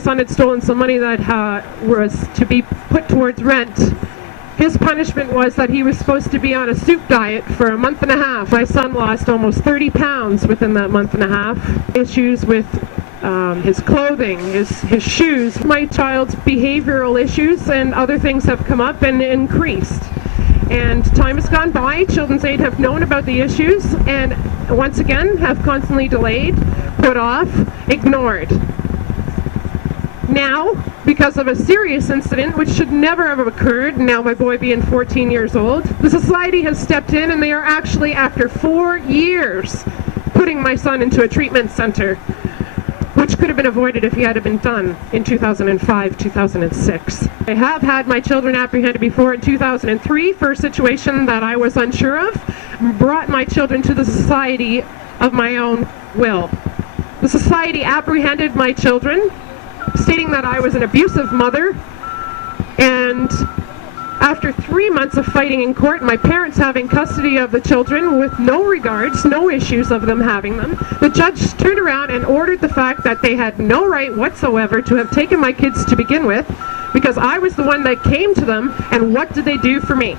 My son had stolen some money that was to be put towards rent. His punishment was that he was supposed to be on a soup diet for a month and a half. My son lost almost 30 pounds within that month and a half. Issues with his clothing, his shoes. My child's behavioral issues and other things have come up and increased. And time has gone by. Children's Aid have known about the issues and once again have constantly delayed, put off, ignored. Now, because of a serious incident which should never have occurred, now my boy being 14 years old, the society has stepped in and they are actually, after 4 years, putting my son into a treatment center, which could have been avoided if he had been done in 2005, 2006. I have had my children apprehended before in 2003 for a situation that I was unsure of, brought my children to the society of my own will. The society apprehended my children, stating that I was an abusive mother, and after 3 months of fighting in court, my parents having custody of the children with no regards, no issues of them having them, the judge turned around and ordered the fact that they had no right whatsoever to have taken my kids to begin with, because I was the one that came to them, and what did they do for me?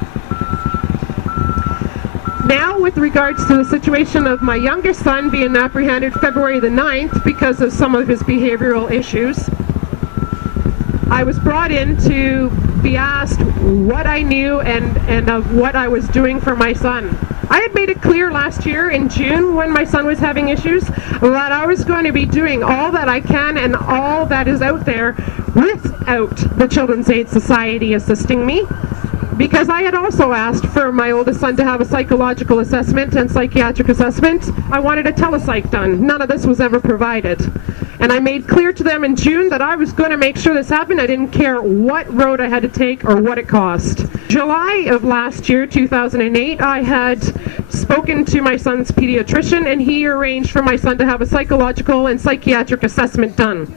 Now, with regards to the situation of my youngest son being apprehended February the 9th because of some of his behavioral issues, I was brought in to be asked what I knew and of what I was doing for my son. I had made it clear last year in June when my son was having issues that I was going to be doing all that I can and all that is out there without the Children's Aid Society assisting me, because I had also asked for my oldest son to have a psychological assessment and psychiatric assessment. I wanted a telepsych done. None of this was ever provided. And I made clear to them in June that I was going to make sure this happened. I didn't care what road I had to take or what it cost. July of last year, 2008, I had spoken to my son's pediatrician and he arranged for my son to have a psychological and psychiatric assessment done.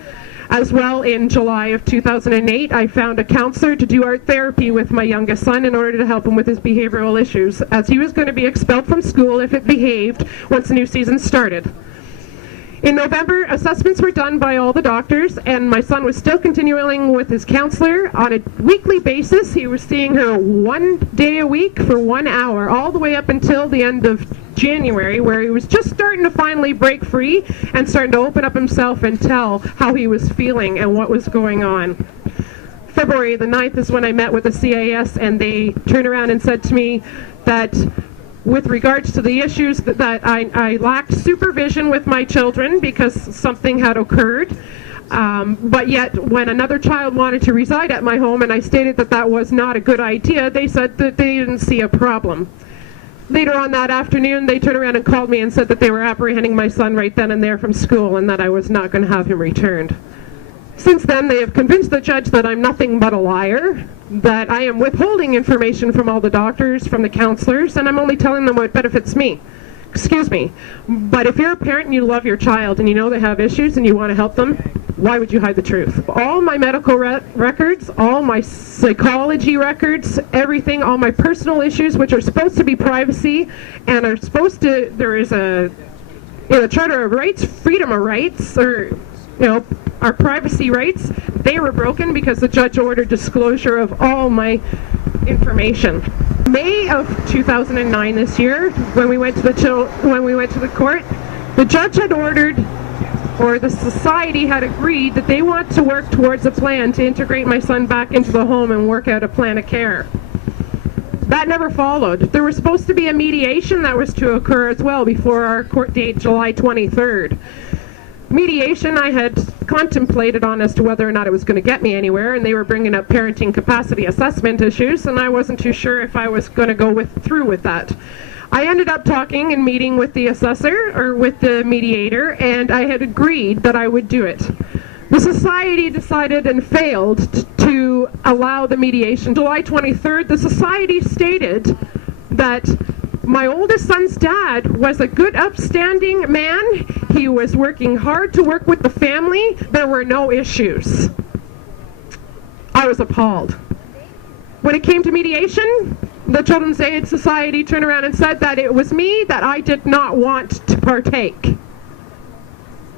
As well, in July of 2008, I found a counselor to do art therapy with my youngest son in order to help him with his behavioral issues, as he was going to be expelled from school if it behaved once the new season started. In November, assessments were done by all the doctors, and my son was still continuing with his counselor on a weekly basis. He was seeing her 1 day a week for 1 hour, all the way up until the end of January, where he was just starting to finally break free and starting to open up himself and tell how he was feeling and what was going on. February the 9th is when I met with the CAS, and they turned around and said to me that with regards to the issues that I lacked supervision with my children because something had occurred, but yet when another child wanted to reside at my home and I stated that that was not a good idea, they said that they didn't see a problem. Later on that afternoon, they turned around and called me and said that they were apprehending my son right then and there from school and that I was not going to have him returned. Since then, they have convinced the judge that I'm nothing but a liar, that I am withholding information from all the doctors, from the counselors, and I'm only telling them what benefits me. Excuse me. But if you're a parent and you love your child and you know they have issues and you want to help them, why would you hide the truth? All my medical records, all my psychology records, everything, all my personal issues, which are supposed to be privacy and are supposed to, there is a, in the Charter of Rights, freedom of rights, or, our privacy rights, they were broken because the judge ordered disclosure of all my information. May of 2009 this year, when we went to the court, the judge had ordered, or the society had agreed, that they want to work towards a plan to integrate my son back into the home and work out a plan of care. That never followed. There was supposed to be a mediation that was to occur as well before our court date, July 23rd. Mediation I had contemplated on as to whether or not it was going to get me anywhere, and they were bringing up parenting capacity assessment issues, and I wasn't too sure if I was going to go through with that. I ended up talking and meeting with the assessor, or with the mediator, and I had agreed that I would do it. The society decided and failed to allow the mediation. July 23rd, the society stated that my oldest son's dad was a good, upstanding man. He was working hard to work with the family. There were no issues. I was appalled. When it came to mediation, the Children's Aid Society turned around and said that it was me, that I did not want to partake.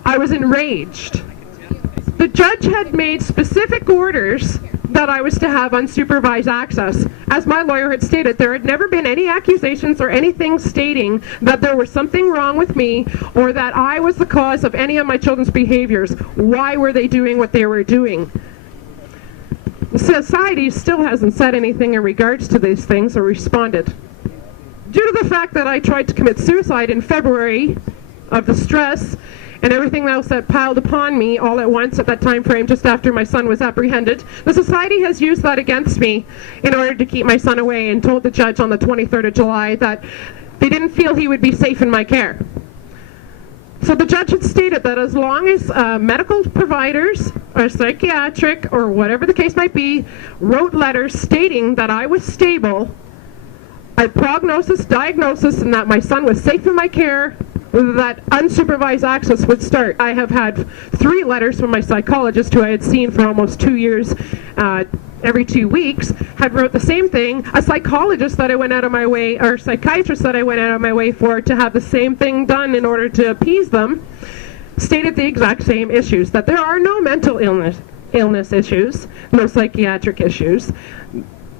I was enraged. The judge had made specific orders that I was to have unsupervised access. As my lawyer had stated, there had never been any accusations or anything stating that there was something wrong with me or that I was the cause of any of my children's behaviors. Why were they doing what they were doing? The society still hasn't said anything in regards to these things or responded. Due to the fact that I tried to commit suicide in February of the stress and everything else that piled upon me all at once at that time frame just after my son was apprehended, the society has used that against me in order to keep my son away, and told the judge on the 23rd of July that they didn't feel he would be safe in my care. So the judge had stated that as long as medical providers or psychiatric or whatever the case might be wrote letters stating that I was stable, a prognosis, diagnosis, and that my son was safe in my care, that unsupervised access would start. I have had 3 letters from my psychologist, who I had seen for almost 2 years, every 2 weeks, had wrote the same thing. A psychologist that I went out of my way, or psychiatrist that I went out of my way for to have the same thing done in order to appease them, stated the exact same issues, that there are no mental illness issues, no psychiatric issues.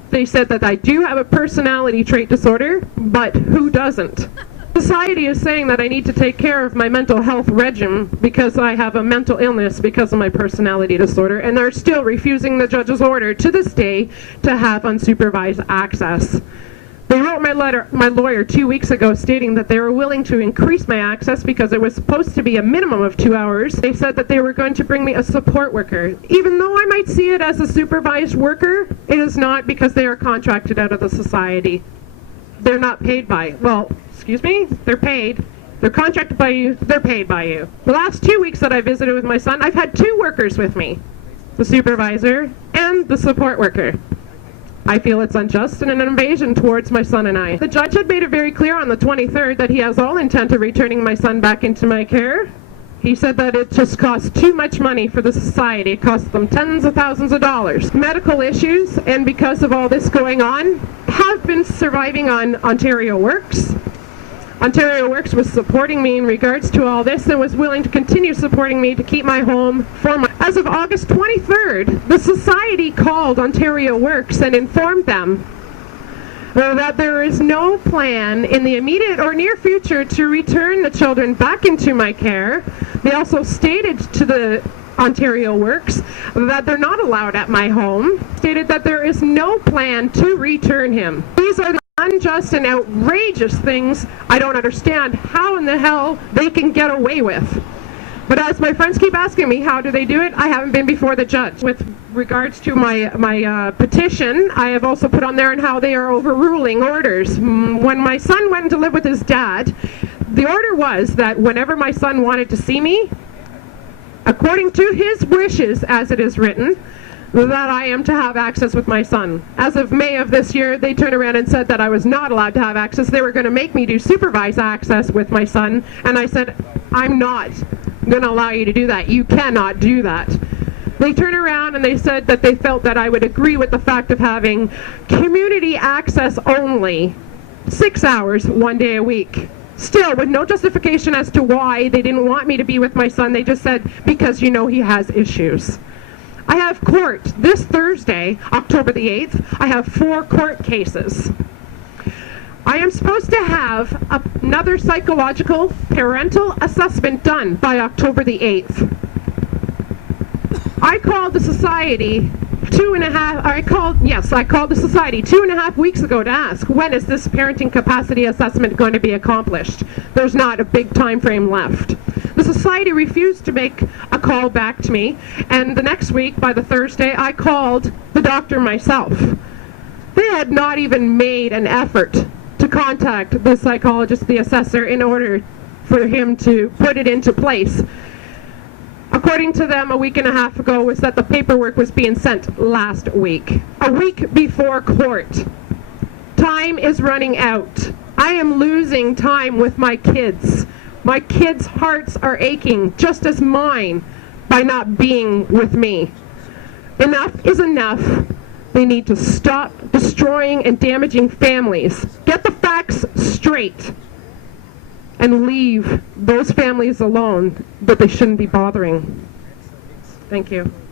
They said that I do have a personality trait disorder, but who doesn't? Society is saying that I need to take care of my mental health regime because I have a mental illness because of my personality disorder, and they're still refusing the judge's order to this day to have unsupervised access. They wrote my lawyer 2 weeks ago stating that they were willing to increase my access because it was supposed to be a minimum of 2 hours. They said that they were going to bring me a support worker. Even though I might see it as a supervised worker, it is not, because they are contracted out of the society. They're not paid by, well, excuse me, they're paid. They're contracted by you, they're paid by you. The last 2 weeks that I visited with my son, I've had 2 workers with me, the supervisor and the support worker. I feel it's unjust and an invasion towards my son and I. The judge had made it very clear on the 23rd that he has all intent of returning my son back into my care. He said that it just costs too much money for the society. It costs them tens of thousands of dollars. Medical issues, and because of all this going on, have been surviving on Ontario Works. Ontario Works was supporting me in regards to all this and was willing to continue supporting me to keep my home for my... As of August 23rd, the society called Ontario Works and informed them that there is no plan in the immediate or near future to return the children back into my care. They also stated to the Ontario Works that they're not allowed at my home, stated that there is no plan to return him. These are the unjust and outrageous things I don't understand how in the hell they can get away with. But as my friends keep asking me, how do they do it? I haven't been before the judge. With regards to my petition, I have also put on there and how they are overruling orders. When my son went to live with his dad, the order was that whenever my son wanted to see me, according to his wishes as it is written, that I am to have access with my son. As of May of this year, they turned around and said that I was not allowed to have access. They were going to make me do supervised access with my son, and I said, I'm not going to allow you to do that. You cannot do that. They turned around and they said that they felt that I would agree with the fact of having community access only, 6 hours, 1 day a week. Still, with no justification as to why they didn't want me to be with my son. They just said, because you know he has issues. I have court this Thursday, October the 8th. I have 4 court cases. I am supposed to have another psychological parental assessment done by October the 8th. I called the society I called the society 2.5 weeks ago to ask, when is this parenting capacity assessment going to be accomplished? There's not a big time frame left. The society refused to make a call back to me, and the next week, by the Thursday, I called the doctor myself. They had not even made an effort to contact the psychologist, the assessor, in order for him to put it into place. According to them, a week and a half ago was that the paperwork was being sent last week. A week before court. Time is running out. I am losing time with my kids. My kids' hearts are aching, just as mine, by not being with me. Enough is enough. They need to stop destroying and damaging families. Get the facts straight. And leave those families alone that they shouldn't be bothering. Thank you.